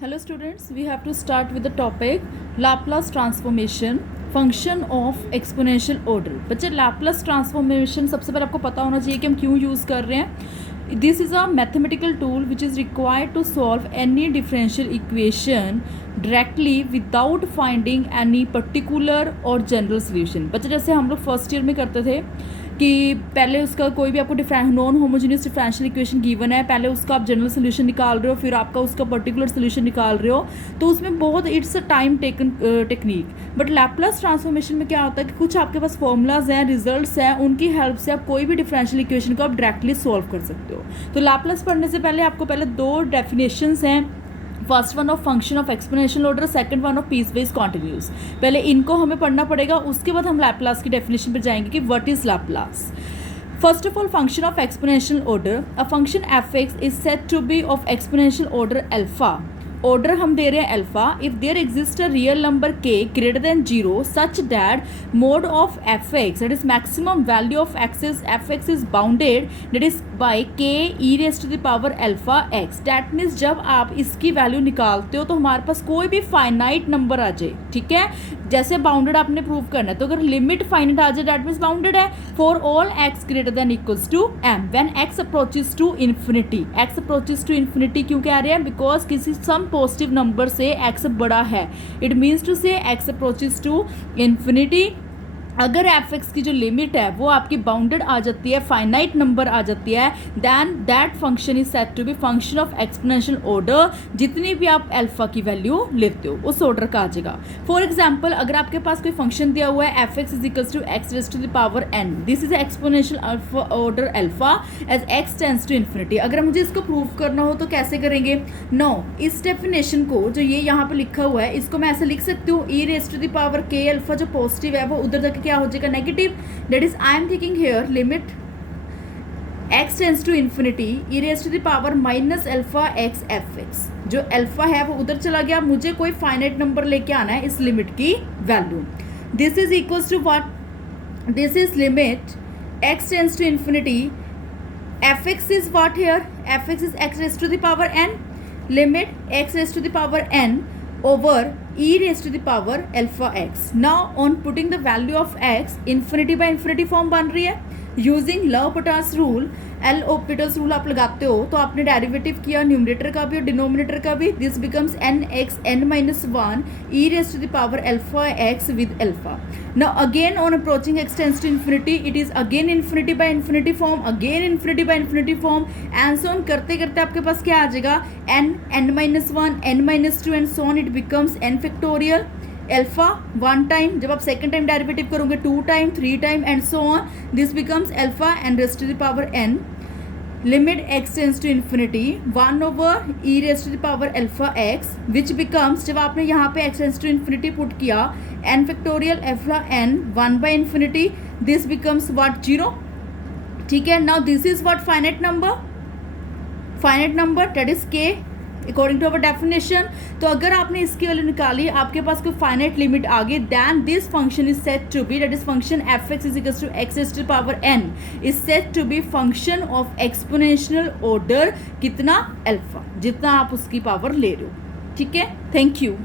Hello students, we have to start with the topic Laplace transformation function of exponential order। बच्चे Laplace transformation सबसे पहले आपको पता होना चाहिए कि हम क्यों यूज़ कर रहे हैं। This is a mathematical tool which is required to solve any differential equation directly without finding any particular or general solution। बच्चे जैसे हम लोग फर्स्ट ईयर में करते थे कि पहले उसका कोई भी आपको non homogeneous differential equation given है, पहले उसका आप जनरल सोल्यूशन निकाल रहे हो, फिर आपका उसका पर्टिकुलर सोल्यूशन निकाल रहे हो, तो उसमें बहुत it's a time taken technique. But Laplace transformation में क्या होता है कि कुछ आपके पास फॉर्मूलाज हैं, रिजल्ट्स हैं, उनकी हेल्प से आप कोई भी डिफरेंशियल इक्वेशन को आप डायरेक्टली सॉल्व कर सकते हो। तो लैपलास पढ़ने से पहले आपको पहले दो डेफिनेशंस हैं, first one of function of exponential order, second one of piecewise continuous. पहले इनको हमें पढ़ना पड़ेगा, उसके बाद हम लैपलास की डेफिनेशन पर जाएंगे कि what is Laplace. First of all, function of exponential order. A function f(x) is said to be of exponential order alpha. Order हम दे रहे हैं alpha. If there exists a real number k greater than 0 such that mod of f(x), that is maximum value of f(x) is bounded, that is by k e raised to the power alpha x। That means जब आप इसकी value निकालते हो तो हमारे पास कोई भी finite number आ जाए, ठीक है, जैसे बाउंडेड आपने प्रूव करना है, तो अगर लिमिट फाइनाइट आ जाए दैट मीन्स बाउंडेड है। For all x greater than equals to m when x approaches to infinity. x approaches to infinity क्यों कह रहे हैं? बिकॉज किसी सम पॉजिटिव नंबर से x बड़ा है, इट मीन्स टू से x अप्रोचेस टू इन्फिनिटी। अगर f(x) की जो लिमिट है वो आपकी बाउंडेड आ जाती है, फाइनाइट नंबर आ जाती है, then that function is said to be function of exponential order. जितनी भी आप अल्फा की वैल्यू लेते हो उस ऑर्डर का आ जाएगा। फॉर एग्जांपल, अगर आपके पास कोई फंक्शन दिया हुआ है f(x) is equals to x raised to the power n, this is exponential order alpha as x tends to infinity. अगर मुझे इसको प्रूव करना हो तो कैसे करेंगे? नो, इस डेफिनेशन को जो ये यहाँ पे लिखा हुआ है इसको मैं ऐसे लिख सकती हूँ, e raised to the power k alpha जो पॉजिटिव है वो उधर जाके क्या हो जाएगा? Negative. That is I am taking here limit x tends to infinity e raised to the power minus alpha x f(x). जो अल्फा है वो उधर चला गया, मुझे कोई फाइनाइट नंबर लेके आना है इस लिमिट की वैल्यू। This is equals to what? This is limit x tends to infinity f(x) is what here? f(x) is x raised to the power n, limit x raised to the power n over e raised to the power alpha x. Now on putting the value of x, infinity by infinity form बन रही है। Using L'Hopital's rule, L'Hopital's rule आप लगाते हो तो आपने derivative किया numerator का भी और डिनोमिनेटर का भी। This becomes n x n minus one e raised to the power alpha x with alpha. Now again on approaching x tends to infinity it is again infinity by infinity form, again infinity by infinity form, and so on करते करते आपके पास क्या आ जाएगा? N n minus one n minus two and so on, it becomes n factorial alpha one time, जब आप second time derivative करोगे two time, three time and so on, this becomes alpha n raised to the power n, limit x tends to infinity one over e raised to the power alpha x, which becomes, जब आपने यहाँ पे x tends to infinity put किया, n factorial alpha n one by infinity, this becomes what? 0, ठीक है। Now this is what? Finite number that is k according to our definition. तो अगर आपने इसकी वैल्यू निकाली, आपके पास कोई फाइनाइट लिमिट आ गई, then this function is said to be, that is function f(x) is equals to x raised to the power n is said to be function of exponential order. कितना? Alpha, जितना आप उसकी power ले रहे हो, ठीक है। Thank you.